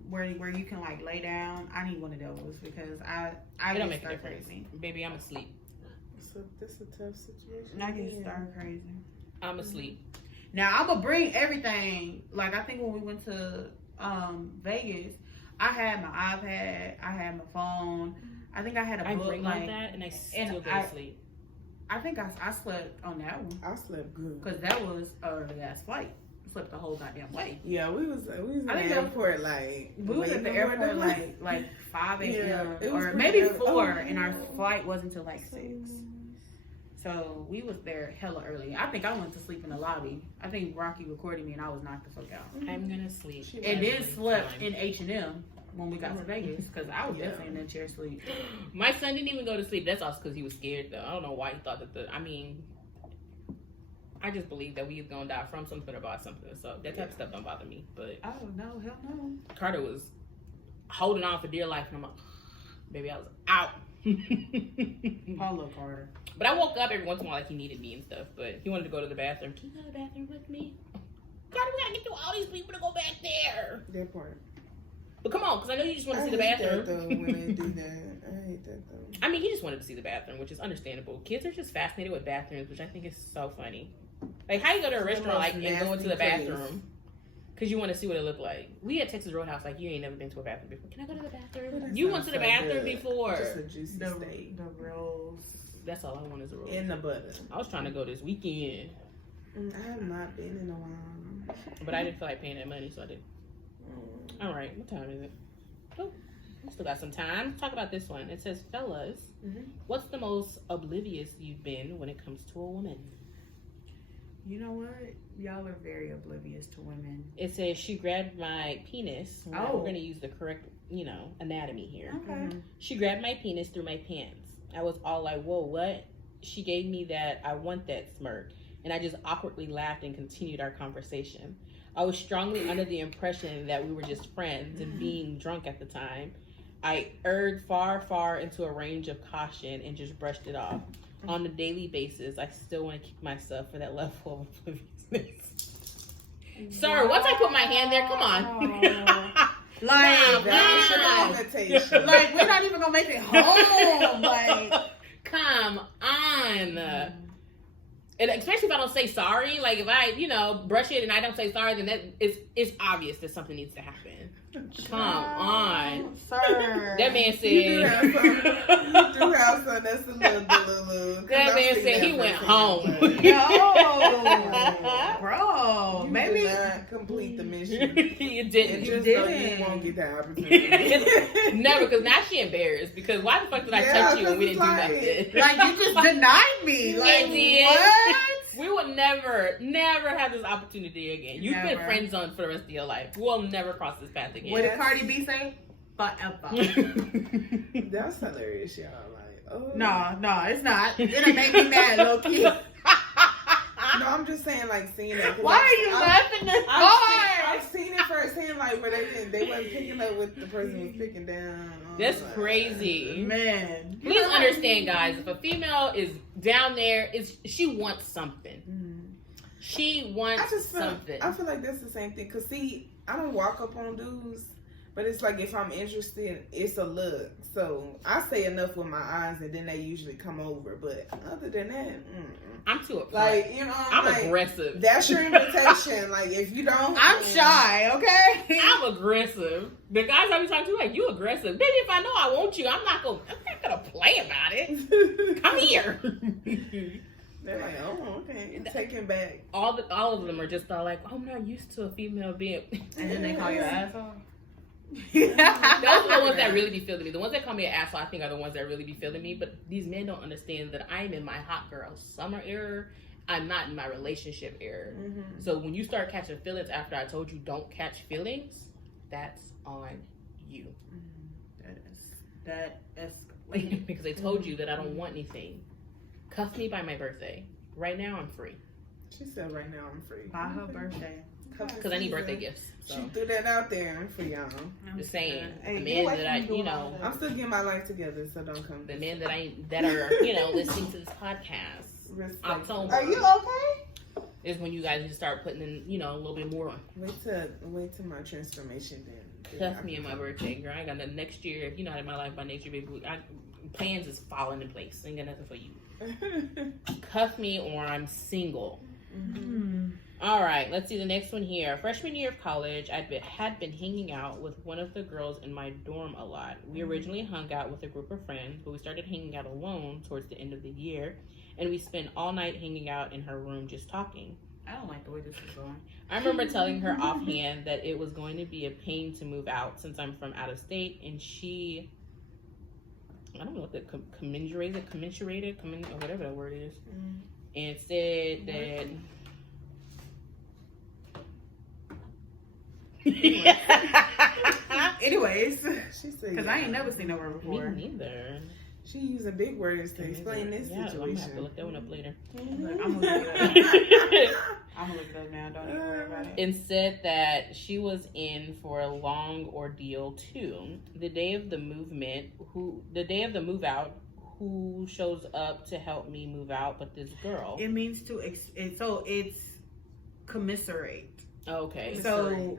where you can like lay down. I need one of those because I It don't get make a stir difference. crazy. Baby, I'm asleep. So this is a tough situation. And I get Yeah. stir crazy. I'm asleep. Now I'm gonna bring everything. Like I think when we went to Vegas, I had my iPad, I had my phone. I think I had a I book. bring Like like that and I still go to sleep. I think I slept on that one I slept good. because that was a early ass flight. Slept the whole goddamn way. Yeah, we was in I think the that- airport like We was late at the in airport morning, like 5 a.m. Yeah, it was or pretty maybe early. 4, Oh, and our yeah. flight wasn't until like 6. So we was there hella early. I think I went to sleep in the lobby. I think Rocky recorded me and I was knocked the fuck out. I'm gonna sleep. And then every slept time. in H&M when we got to Vegas because I was definitely in that chair sleep. My son didn't even go to sleep. That's also because he was scared though. I don't know why he thought that I just believe that we was gonna die from something or about something. So that type of stuff don't bother me. But Oh no, hell no. Carter was holding on for dear life and I'm like, baby, I was out. Paulo Carter. But I woke up every once in a while like he needed me and stuff. But he wanted to go to the bathroom. Can you go to the bathroom with me? Carter, we gotta get through all these people to go back there. That part. But come on, because I know you just want to I see the hate bathroom. that though when they do that. I hate that though. I mean, he just wanted to see the bathroom, which is understandable. Kids are just fascinated with bathrooms, which I think is so funny. Like, how you go to a restaurant like and go into the nasty bathroom because you want to see what it look like. We at Texas Roadhouse, like you ain't never been to a bathroom before. Can I go to the bathroom? That You sounds went to the so bathroom good. before. Just a juicy steak. The rolls. That's all I want is a roll. In the butter. I was trying to go this weekend, I have not been in a while. but I didn't feel like paying that money, so I did. All right, what time is it? Oh, we still got some time. Let's talk about this one. It says, fellas, what's the most oblivious you've been when it comes to a woman? You know what? Y'all are very oblivious to women. It says she grabbed my penis. Well, Oh. we're gonna use the correct, anatomy here. Okay. She grabbed my penis through my pants. I was all like, whoa, what? She gave me that I want that smirk. And I just awkwardly laughed and continued our conversation. I was strongly under the impression that we were just friends and being drunk at the time. I erred far, far into a range of caution and just brushed it off. On a daily basis, I still want to kick myself for that level of obliviousness. Sir, once I put my hand there, come on. Like, That Wow. was your invitation. like we're not even gonna make it home. Like, Come on. And especially if I don't say sorry, like if I, brush it and I don't say sorry, then it's obvious that something needs to happen. Come on, sir. That man said. You do have some. That's a little. That man said he went home. Yo, bro, You maybe did not complete the mission. You didn't. And You just didn't. so you won't get that opportunity. Never, because now she embarrassed. Because why the fuck did I touch you and we didn't do nothing? like you just denied me. Like I did. what? We will never have this opportunity again. You've been Never. friend zoned for the rest of your life. We'll never cross this path again. What did Cardi B say? Forever. That's hilarious, y'all. Like, oh. No, it's not. It'll make me mad, low key. No, I'm just saying, like, seeing it. Why are you laughing this hard? I've seen it firsthand, like, where they wasn't picking up what the person was picking down. That's crazy. Man. Please understand, guys, if a female is down there, she wants something. She wants something. I feel like that's the same thing. Because, see, I don't walk up on dudes, but it's like if I'm interested, it's a look. So I say enough with my eyes, and then they usually come over. But other than that, I'm too upfront. like, I'm like, aggressive. That's your invitation. Like, if you don't, I'm shy, okay? I'm aggressive. The guys I be talking to, like, you aggressive. Baby, if I know I want you, I'm not gonna play about it. Come here. They're like, oh, okay, taking back. All of them are just all like, I'm not used to a female being. And then they call you an asshole. Those are the ones that really be feeling me. The ones that call me an asshole, I think, are the ones that really be feeling me. But these men don't understand that I'm in my hot girl summer era. I'm not in my relationship era. So when you start catching feelings after I told you don't catch feelings, that's on you. That is Because I told you that I don't want anything. Cuff me by my birthday. Right now, I'm free. She said, right now I'm free. by her birthday. Because I need birthday gifts. So. She threw that out there for y'all. Just saying, Hey, the get men away that from me doing all I, that. I'm still getting my life together, so don't come. the men that are, listening to this podcast, Respect. October Are you okay? is when you guys need to start putting in, a little bit more. Wait till my transformation then. Cuff me and my birthday, girl. I ain't got nothing next year. If you're not in my life by nature, baby, plans is falling in place. Ain't got nothing for you. Cuff me or I'm single. All right, let's see the next one here. Freshman year of college, had been hanging out with one of the girls in my dorm a lot. We originally hung out with a group of friends, but we started hanging out alone towards the end of the year, and we spent all night hanging out in her room just talking. I don't like the way this is going. I remember telling her offhand that it was going to be a pain to move out since I'm from out of state, and she, I don't know what the commensurated, or whatever that word is, and said that. Anyways, She said, because I ain't never seen her before. Me neither. She using big words to explain this I'm gonna have to situation. look that one up later. I'm gonna look it up. I'm gonna look it up now. Don't even worry about it. And said that she was in for a long ordeal too. The day of the move out, who shows up to help me move out? But this girl. It means to it's commiserate. Okay. So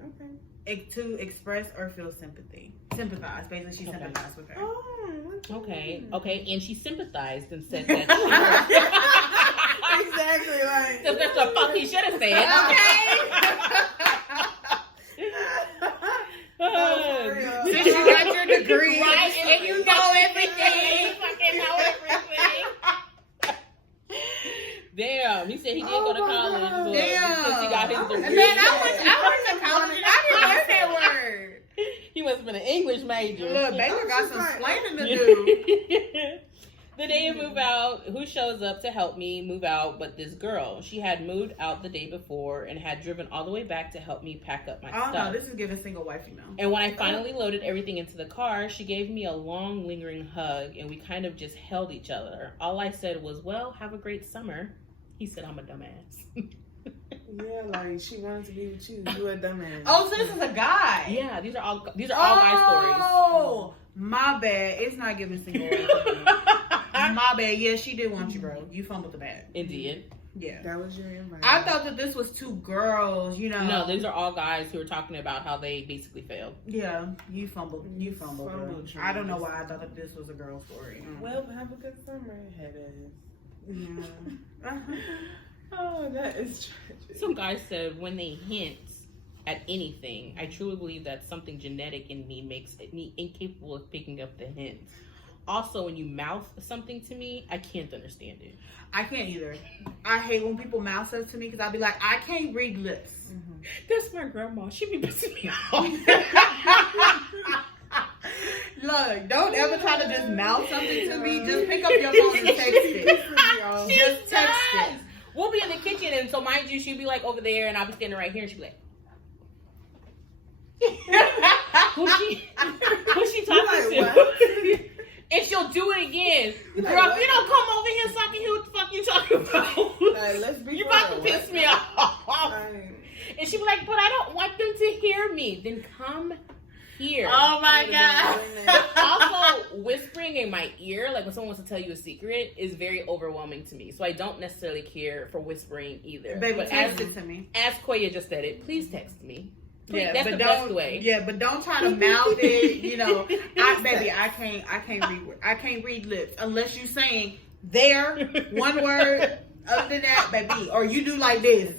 to express or feel sympathize. Basically, she sympathized with her. Okay. And she sympathized and said that. Exactly, like. That's what the fuck he should have said. Okay. Since you got your degree, Right, and you know everything. Fucking know everything. Damn, he said he did go to college. But since he got his degree. Man, I went to college and I didn't like that word. He must have been an English major. Look, Baylor got some explaining to do. The day of move out, who shows up to help me move out but this girl? She had moved out the day before and had driven all the way back to help me pack up my stuff. No, this is giving single wife female. And when I finally loaded everything into the car, she gave me a long, lingering hug, and we kind of just held each other. All I said was, well, have a great summer. He said, I'm a dumbass. Yeah, like she wanted to be with you. You a dumbass. Oh, so this is a guy. Yeah, these are all guy stories. Oh, my bad. It's not giving single wife female. My bad. Yeah, she did want you, bro. You fumbled the bag. Indeed. Yeah. That was your invite. I thought that this was two girls, No, these are all guys who are talking about how they basically failed. Yeah, you fumbled. You fumbled. Bro. Fumbled, I don't know why I thought that this was a girl story. Well, have a good summer, headers. Yeah. Oh, that is tragic. Some guy said when they hint at anything, I truly believe that something genetic in me makes me incapable of picking up the hints. Also, when you mouth something to me, I can't understand it. I can't either. I hate when people mouth stuff to me because I'll be like, I can't read lips. Mm-hmm. That's my grandma. She be pissing me off. Look, don't ever try to just mouth something to me. Just pick up your phone and text it. Just text it. We'll be in the kitchen, and so mind you, she'll be like over there, and I'll be standing right here, and she'll be like, who's she talking to? And she'll do it again. Like, girl, if you don't come over here so I can hear what the fuck you talking about. Like, let's be you about to piss me off. Like, And she'll be like, but I don't want them to hear me. Then come here. Oh my God. Also, whispering in my ear, like when someone wants to tell you a secret, is very overwhelming to me. So I don't necessarily care for whispering either. Baby, but text it to me. As Koya just said it, please text me. Please, Yeah, that's but the don't, best way. Yeah, but don't try to mouth it. You know, I can't read lips unless you saying there one word. Other than that, baby, or you do like this.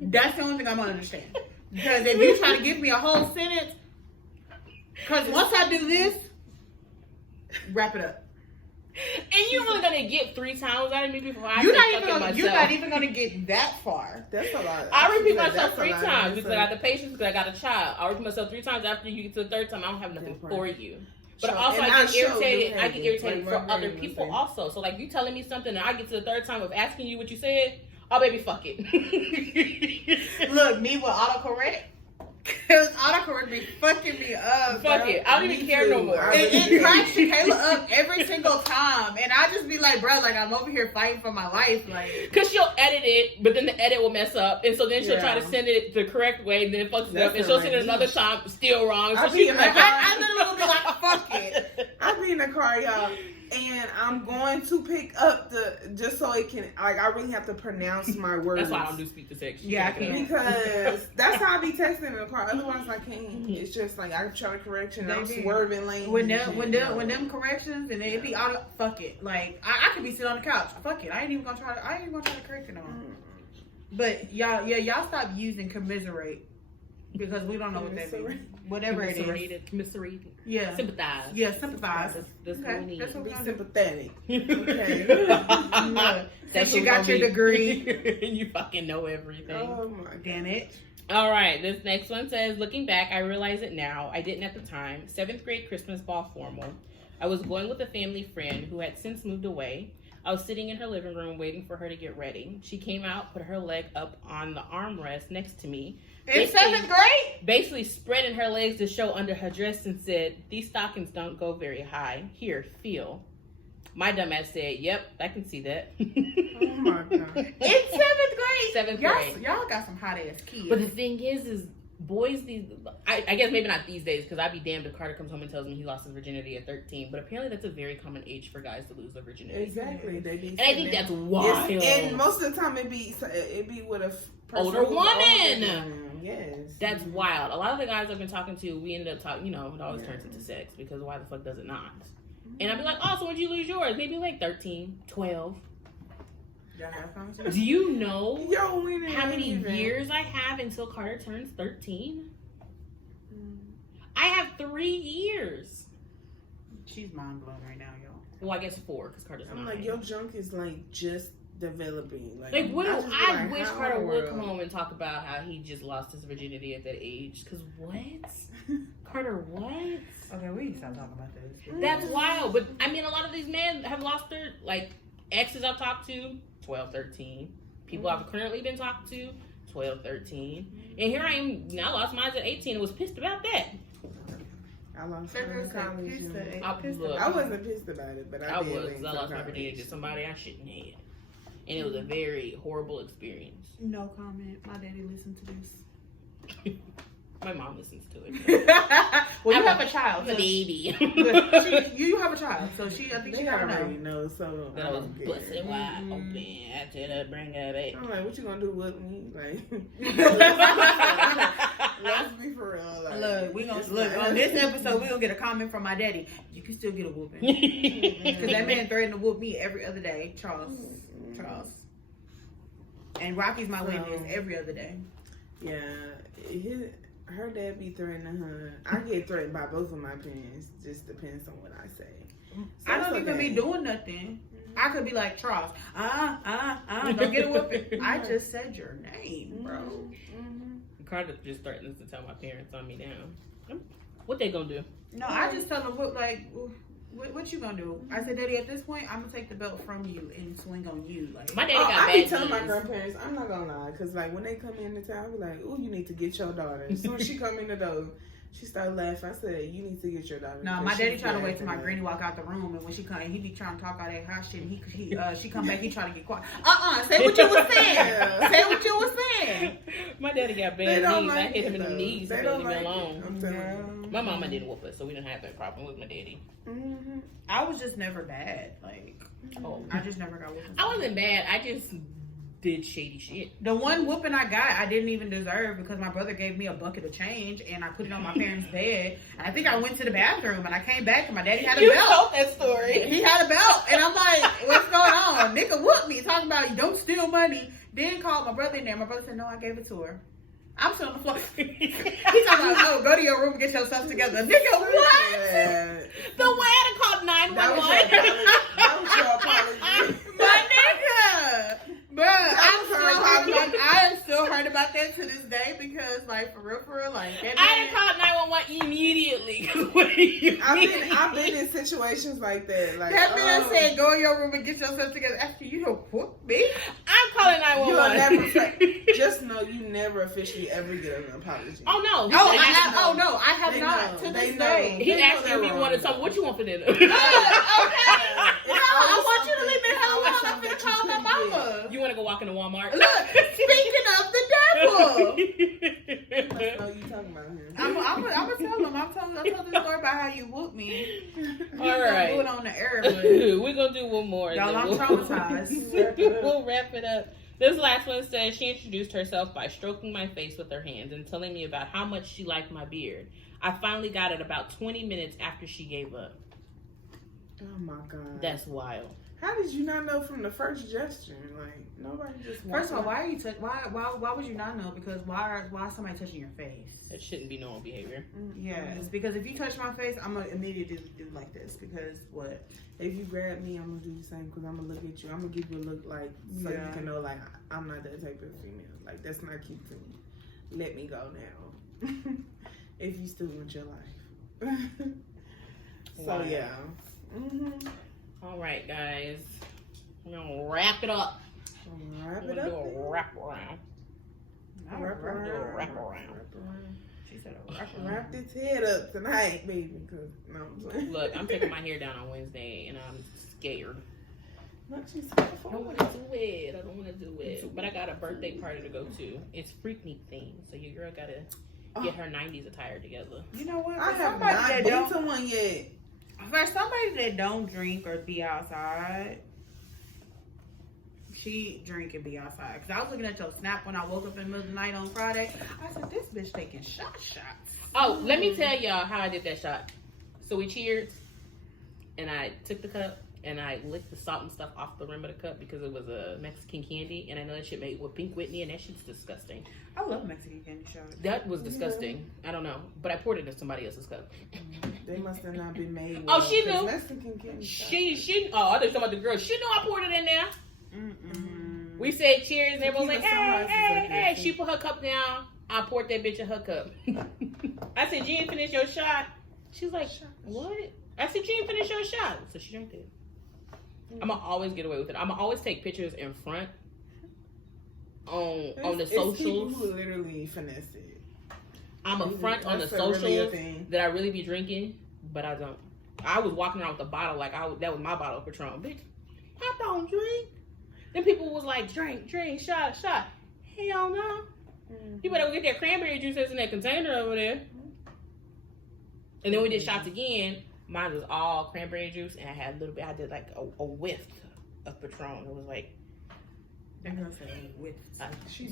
That's the only thing I'm gonna understand. Because if you try to give me a whole sentence, because once I do this, wrap it up. And you're only gonna get 3 times out of me before I You're say not fucking even myself. you're not even gonna get that far. that's a lot. I repeat Like, myself that's a 3 lot. times because I That's got the patience because I got a child. I repeat myself 3 times after you get to the 3rd time. I don't have nothing Different. for you. But Sure. also, And I I get sure irritated. do I have get it. irritated Like for my other brain people was also. So, like, you telling me something and I get to the 3rd time of asking you what you said. Oh, baby, fuck it. Look, me with autocorrect. Because autocorrect be fucking me up. Fuck bro. it. I don't even care no more. It cracks Kayla up every single time. And I just be like, bro, like, I'm over here fighting for my life. Like, Because she'll edit it, but then the edit will mess up. And so then she'll try to Yeah. send it the correct way, and then it fucks it up. That's And she'll a send it another niche. time, still wrong. So I she's be in like, the car. I literally will be like, fuck it. I be in the car, y'all, and I'm going to pick up just so it can, like, I really have to pronounce my words. That's why I don't do speak to text. Yeah, I can't. Because that's how I be texting in the car. Otherwise, I can't. It's just like I try to correction. I'm Baby. swerving lanes. When and them, shit, when you them, know. when them corrections and it be auto, fuck it. Like, I could be sitting on the couch. Fuck it. I ain't even gonna try to correct it on. But y'all stop using commiserate because we don't know what that means. Whatever it is. Commiserate. Yeah. Sympathize. Yeah, sympathize. That's Okay, what we need. that's what Be we're gonna do. sympathetic. Okay. Since you got your degree. You fucking know everything. Oh my god. Damn it. All right, this next one says, looking back, I realize it now. I didn't at the time. 7th grade Christmas ball formal. I was going with a family friend who had since moved away. I was sitting in her living room waiting for her to get ready. She came out, put her leg up on the armrest next to me. In 7th grade? Basically spreading her legs to show under her dress and said, these stockings don't go very high. Here, feel. My dumb ass said, yep, I can see that. Oh my god. In 7th grade? 7th grade. Y'all got some hot ass kids. But the thing is boys I guess maybe not these days, because I'd be damned if Carter comes home and tells me he lost his virginity at 13. But apparently that's a very common age for guys to lose their virginity. Exactly. They be And I think that's wild. And most of the time it be with a person Older who's woman. older than them. Yes. That's wild. A lot of the guys I've been talking to, we ended up talking, it always turns into sex, because why the fuck does it not? And I'd be like, oh, so when'd you lose yours? Maybe like 13, 12. Y'all have conversations? Do you know Yo, we didn't how many even- years I have until Carter turns 13? I have 3 years. She's mind blown right now, y'all. Well, I guess 4, because Carter's 9. I'm like, your junk is like just developing. Like, what? just be I like, wish how Carter in the would world? come home and talk about how he just lost his virginity at that age. Because what? Carter, what? Okay, we need to stop talking about this. That's wild. But, I mean, a lot of these men have lost their, like, exes I've talked to, 12, 13. People I've currently been talking to, 12, 13. And here I am, now I lost mine at 18 and was pissed about that. I lost That mine girl in said college. pissed and- at- I I wasn't pissed about it, but I did was, wait because I till lost my college. virginity to somebody I shouldn't have. And it was a very horrible experience. No comment. My daddy listened to this. My My mom listens to it. Well, you have a child. I'm a So baby. you have a child, so I think she They gotta already know. know, so That I was don't care. busted wide open. I did it, bring it back. I'm like, what you gonna do with me? Like, let's be for real. Like, Look, we gonna it's look not- on this episode. We gonna get a comment from my daddy. You can still get a whooping because that man threatened to whoop me every other day. Charles. And Rocky's my witness every other day. Yeah, her dad be threatening her. I get threatened by both of my parents. Just depends on what I say. So I don't it's even okay. be doing nothing. I could be like, Charles, don't get a whooping. I just said your name, bro. Carter just threatens to tell my parents on me now. What they gonna do? No, I just tell them, what you gonna do? I said, Daddy, at this point, I'm gonna take the belt from you and swing on you. Like, My daddy got I bad be telling my knees. grandparents, I'm not gonna lie, cause like when they come in the town, I be like, "Ooh, you need to get your daughter." As soon as she come in the door, she started laughing. I said, "You need to get your daughter." no, because my daddy she's try to wait bad till for my that. granny walk out the room, and when she come, he be trying to talk all that hot shit. And she come back, he try to get quiet. Say what you was saying. Yeah. Say what you was saying. My daddy got They bad don't knees. I like hit him it, in the though. knees They and don't leave me like it. alone. I'm telling you. My mama didn't whoop us, so we didn't have that problem with my daddy. Mm-hmm. I was just never bad. Like, I just never got whooping. I wasn't bad. I just did shady shit. The one whooping I got, I didn't even deserve because my brother gave me a bucket of change and I put it on my parents' bed. And I think I went to the bathroom and I came back and my daddy had a belt. that story. He had a belt, and I'm like, "What's going on?" Nigga whooped me, talking about don't steal money. Then called my brother in there. My brother said, "No, I gave it to her." I'm still on the floor. He's talking about, "Oh, go to your room and get yourself together." Nigga, what? Yeah. The way I called That 911. was your apology. My nigga, bruh, I am still hurt about that to this day because, like, for real, like, that I man- done called 911 immediately. What do you mean? I've been in situations like that. Like that man said, "Go in your room and get yourself together." After you don't whoop me. I'm calling you'll 911. never just know you never officially ever get an apology. Oh no! I have They not know. to They this know. day. He They know asked me they're if he wrong. wanted something. What you want for dinner? Okay. It's I want you to leave me always alone. I'm something finna that call you my can mama. You want to go walk into Walmart? Look, speaking of the devil, That's all you talking about here. I'm gonna tell him. I'm telling the story about how you whooped me. All right. Do it on the air, but We're gonna do one more. y'all, and I'm then traumatized. we'll wrap it up. This last one says she introduced herself by stroking my face with her hands and telling me about how much she liked my beard. I finally got it about 20 minutes after she gave up. Oh my god. That's wild. How did you not know from the first gesture? Like nobody just. First of all, why are you why would you not know? Because why is somebody touching your face? That shouldn't be normal behavior. Yes, because if you touch my face, I'm gonna immediately do like this. Because what? If you grab me, I'm gonna do the same because I'm gonna look at you. I'm gonna give you a look like so you can know like I'm not that type of female. Like that's not cute to me. Let me go now. If you still want your life. So Wow. yeah. Mm-hmm. All right, guys. We're gonna wrap it up. Wrap We're it gonna up. do a wrap around. Wrap Do a around. wrap around. She said, Wrap this head up tonight, baby. Cause no, I'm playing. Look, I'm taking my hair down on Wednesday, and I'm scared. Look, she's I don't want to do it. I don't want to do it. But I got a birthday party to go to. It's Freaknik themed, so your girl gotta get her 90s attire together. You know what? I For have somebody not that been don't- to one yet. For somebody that don't drink or be outside, she drink and be outside. Because I was looking at your snap when I woke up in the middle of the night on Friday. I said, this bitch taking shots. Oh, let me tell y'all how I did that shot. So we cheered, and I took the cup, and I licked the salt and stuff off the rim of the cup because it was a Mexican candy, and I know that shit made with Pink Whitney, and that shit's disgusting. I love Mexican candy shots. That was disgusting. I don't know, but I poured it in somebody else's cup. They must have not been made. Oh, well, she 'cause knew. Mexican candy She. Oh, I thought you were talking about the girl. She knew I poured it in there. Mm-mm. We said cheers, and everyone was like, Tequila hey, sunrises hey, up there, hey. too. She put her cup down. I poured that bitch in her cup. I said, you didn't finish your shot. She's like, what? I said, you didn't finish your shot. So she drank it. I'm going to always get away with it. I'm going to always take pictures in front on the It's people socials. who literally finesse it. I'm a front on the That's really a socials thing. that I really be drinking, but I don't. I was walking around with a bottle like that was my bottle of Patron. Bitch, I don't drink. Then people was like, drink, shot. Hell no. You better go get that cranberry juice that's in that container over there. And then we did shots again. Mine was all cranberry juice, and I had a little bit. I did like a whiff of Patron. It was like.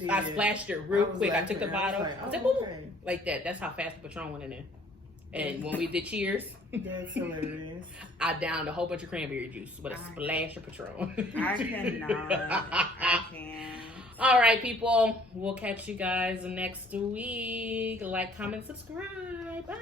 I splashed it real quick. I took the bottle. I said, "Ooh," like that. That's how fast the Patron went in there. And when we did cheers, that's hilarious. I downed a whole bunch of cranberry juice with a splash of Patron. I cannot. I can't. All right, people. We'll catch you guys next week. Like, comment, subscribe. Bye.